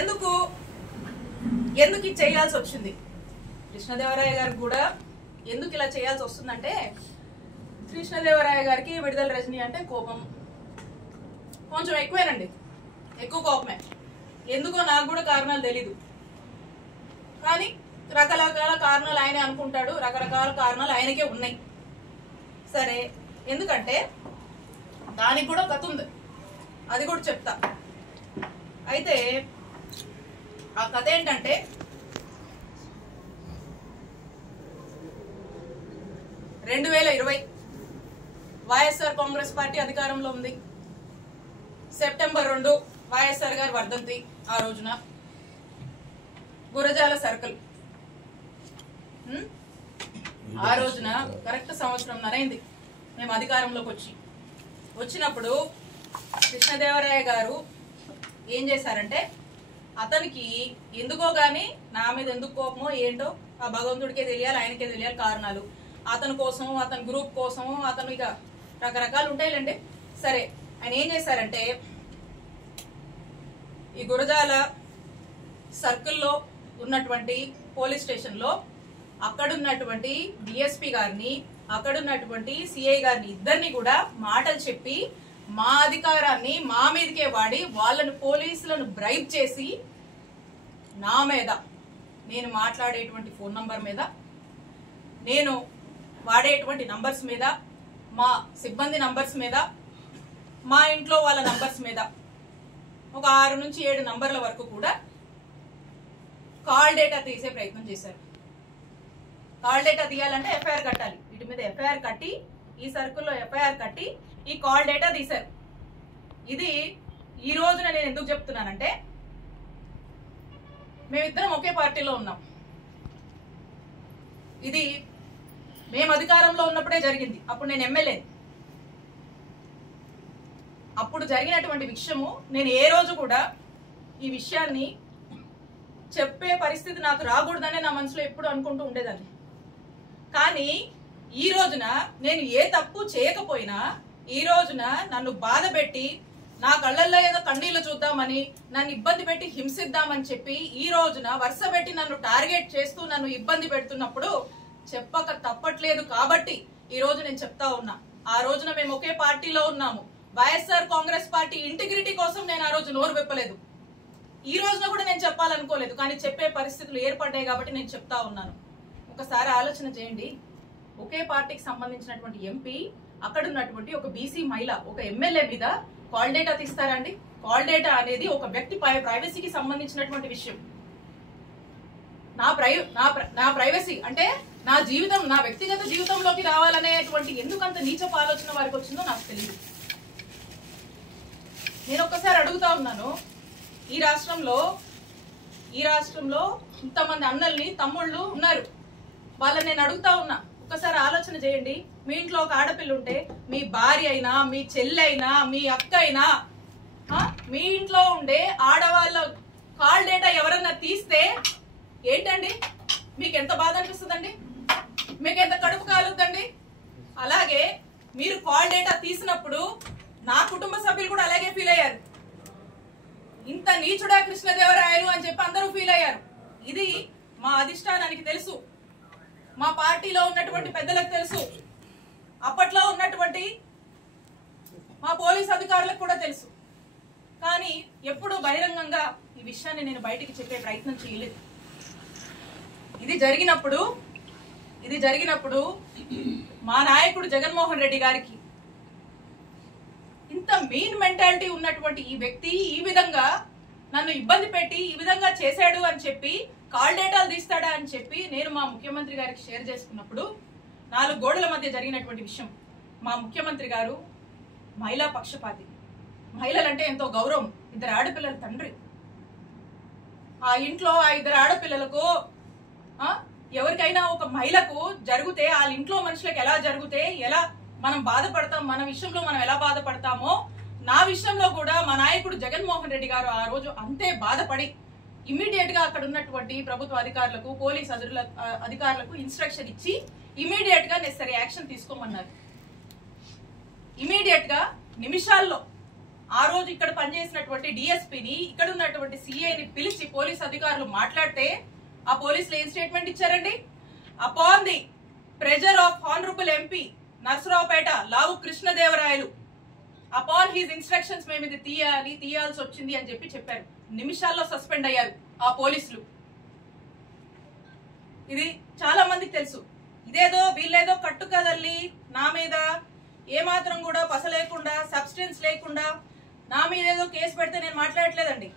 ఎందుకు ఇది చేయాల్సి వచ్చింది? కృష్ణదేవరాయ గారికి కూడా ఎందుకు ఇలా చేయాల్సి వస్తుందంటే, కృష్ణదేవరాయ గారికి విడుదల రజనీ అంటే కోపం కొంచెం ఎక్కువేనండి, ఎక్కువ కోపమే. ఎందుకో నాకు కూడా కారణాలు తెలీదు, కానీ రకరకాల కారణాలు ఆయనే అనుకుంటాడు, రకరకాల కారణాలు ఆయనకే ఉన్నాయి. సరే, ఎందుకంటే దానికి కూడా కథ ఉంది, అది కూడా చెప్తా. అయితే ఆ కథ ఏంటంటే, వైఎస్ఆర్ కాంగ్రెస్ పార్టీ అధికారంలో ఉంది. సెప్టెంబర్ 2 వైఎస్ఆర్ గారి వర్ధంతి. ఆ రోజున గురజాల సర్కిల్, ఆ రోజున కరెక్ట్ సంవత్సరంన్నర అయింది మేము అధికారంలోకి వచ్చినప్పుడు కృష్ణదేవరాయ గారు ఏం చేశారంటే, అతనికి ఎందుకో గాని నా మీద ఎందుకు కోపమో ఏంటో ఆ భగవంతుడికే తెలియాలి, ఆయనకే తెలియాలి కారణాలు. అతని కోసం, అతని గ్రూప్ కోసం, అతను ఇక రకరకాలు ఉంటాయిలేండి. సరే, ఆయన ఏం చేశారంటే, ఈ గురజాల సర్కిల్లో ఉన్నటువంటి పోలీస్ స్టేషన్లో అక్కడున్నటువంటి డిఎస్పీ గారిని, అక్కడున్నటువంటి సిఐ గారిని, ఇద్దరిని కూడా మాటలు చెప్పి మా అధికారాన్ని మా మీదకే వాడి వాళ్ళను, పోలీసులను బ్రైబ్ చేసి నా మీద, నేను మాట్లాడేటువంటి ఫోన్ నంబర్ మీద, నేను వాడేటువంటి నంబర్స్ మీద, మా సిబ్బంది నంబర్స్ మీద, మా ఇంట్లో వాళ్ళ నంబర్స్ మీద ఒక 6 నుంచి 7 నంబర్ల వరకు కూడా కాల్ డేటా తీసే ప్రయత్నం చేశారు. కాల్ డేటా తీయాలంటే ఎఫ్ఐఆర్ కట్టాలి, వీటి మీద ఎఫ్ఐఆర్ కట్టి, ఈ సర్కిల్లో ఎఫ్ఐఆర్ కట్టి ఈ కాల్ డేటా తీశారు. ఇది ఈ రోజున నేను ఎందుకు చెప్తున్నానంటే, మేమిద్దరం ఒకే పార్టీలో ఉన్నాం. ఇది మేము అధికారంలో ఉన్నప్పుడే జరిగింది, అప్పుడు నేను ఎమ్మెల్యే. అప్పుడు జరిగినటువంటి విషయము నేను ఏ రోజు కూడా ఈ విషయాన్ని చెప్పే పరిస్థితి నాకు రాకూడదనే నా మనసులో ఎప్పుడు అనుకుంటూ ఉండేదాన్ని. కానీ ఈ రోజున నేను ఏ తప్పు చేయకపోయినా, ఈ రోజున నన్ను బాధ పెట్టి, నా కళ్ళల్లో ఏదో కన్నీళ్లు చూద్దామని, నన్ను ఇబ్బంది పెట్టి హింసిద్దామని చెప్పి ఈ రోజున వరుస పెట్టి నన్ను టార్గెట్ చేస్తూ నన్ను ఇబ్బంది పెడుతున్నప్పుడు చెప్పక తప్పట్లేదు. కాబట్టి ఈ రోజు నేను చెప్తా ఉన్నా, ఆ రోజున మేము ఒకే పార్టీలో ఉన్నాము. వైఎస్ఆర్ కాంగ్రెస్ పార్టీ ఇంటిగ్రిటీ కోసం నేను ఆ రోజు నోరు విప్పలేదు. ఈ రోజున కూడా నేను చెప్పాలనుకోలేదు, కానీ చెప్పే పరిస్థితులు ఏర్పడ్డాయి కాబట్టి నేను చెప్తా ఉన్నాను. ఒకసారి ఆలోచన చేయండి, ఒకే పార్టీకి సంబంధించినటువంటి ఎంపీ, అక్కడ ఉన్నటువంటి ఒక బీసీ మహిళ, ఒక ఎమ్మెల్యే మీద కాల్ డేటా తీస్తారా అండి? కాల్ డేటా అనేది ఒక వ్యక్తి ప్రైవసీకి సంబంధించినటువంటి విషయం. నా ప్రైవసీ అంటే నా జీవితం, నా వ్యక్తిగత జీవితంలోకి రావాలనేటువంటి ఎందుకంత నీచపు ఆలోచన వారికి వచ్చిందో నాకు తెలియదు. నేను ఒక్కసారి అడుగుతా ఉన్నాను, ఈ రాష్ట్రంలో ఇంతమంది అన్నల్ని, తమ్ముళ్ళు ఉన్నారు, వాళ్ళని నేను అడుగుతా ఉన్నా, ఒక్కసారి ఆలోచన చేయండి. మీ ఇంట్లో ఒక ఆడపిల్ల ఉంటే, మీ భార్య అయినా, మీ చెల్లి అయినా, మీ అక్క అయినా, మీ ఇంట్లో ఉండే ఆడవాళ్ళ కాల్ డేటా ఎవరన్నా తీస్తే ఏంటండి మీకు ఎంత బాధ అనిపిస్తుందండి? మీకు ఎంత కడుపు కాలుద్దండి? అలాగే మీరు కాల్ డేటా తీసినప్పుడు నా కుటుంబ సభ్యులు కూడా అలాగే ఫీల్ అయ్యారు. ఇంత నీచుడా కృష్ణదేవరాయలు అని చెప్పి అందరూ ఫీల్ అయ్యారు. ఇది మా అధిష్టానానికి తెలుసు, మా పార్టీలో ఉన్నటువంటి పెద్దలకు తెలుసు, అప్పట్లో ఉన్నటువంటి మా పోలీస్ అధికారులకు కూడా తెలుసు. కానీ ఎప్పుడు బహిరంగంగా ఈ విషయాన్ని నేను బయటికి చెప్పే ప్రయత్నం చేయలేదు. ఇది జరిగినప్పుడు మా నాయకుడు జగన్మోహన్ రెడ్డి గారికి ఇంత మీన్ మెంటాలిటీ ఉన్నటువంటి ఈ వ్యక్తి ఈ విధంగా నన్ను ఇబ్బంది పెట్టి ఈ విధంగా చేశాడు అని చెప్పి, కాల్ డేటాలు తీస్తాడా అని చెప్పి నేను మా ముఖ్యమంత్రి గారికి షేర్ చేసుకున్నప్పుడు, 4 గోడల మధ్య జరిగినటువంటి విషయం. మా ముఖ్యమంత్రి గారు మహిళా పక్షపాతి, మహిళలంటే ఎంతో గౌరవం, 2 ఆడపిల్లల తండ్రి. ఆ ఇంట్లో ఆ 2 ఆడపిల్లలకు, ఎవరికైనా ఒక మహిళకు జరిగితే, వాళ్ళ ఇంట్లో మనుషులకు ఎలా జరిగితే ఎలా మనం బాధపడతాం, మన విషయంలో మనం ఎలా బాధపడతామో, నా విషయంలో కూడా మా నాయకుడు జగన్మోహన్ రెడ్డి గారు ఆ రోజు అంతే బాధపడి ఇమీడియట్ గా అక్కడ ఉన్నటువంటి ప్రభుత్వ అధికారులకు, పోలీస్ అధికారులకు ఇన్స్ట్రక్షన్ ఇచ్చి ఇమీడియట్ గా నెసరీ యాక్షన్ తీసుకోమన్నారు. ఇమీడియట్ గా నిమిషాల్లో ఆ రోజు ఇక్కడ పనిచేసినటువంటి డిఎస్పీని, ఇక్కడ ఉన్నటువంటి సిఐని పిలిచి పోలీస్ అధికారులు మాట్లాడితే ఆ పోలీసులు ఏం స్టేట్మెంట్ ఇచ్చారండి? Upon the pressure of honourable MP Narasaraopet Lavu Krishnadevarayalu, upon his instructions మేము ఇది తీయాల్సి వచ్చింది అని చెప్పారు. నిమిషాల్లో సస్పెండ్ అయ్యారు ఆ పోలీసులు. ఇది చాలా మందికి తెలుసు. ఇదేదో వీళ్ళేదో కట్టుకదల్లి నా మీద ఏమాత్రం కూడా పస లేకుండా, సబ్స్టెన్స్ లేకుండా నా మీద ఏదో కేసు పెడితే నేను మాట్లాడట్లేదండి.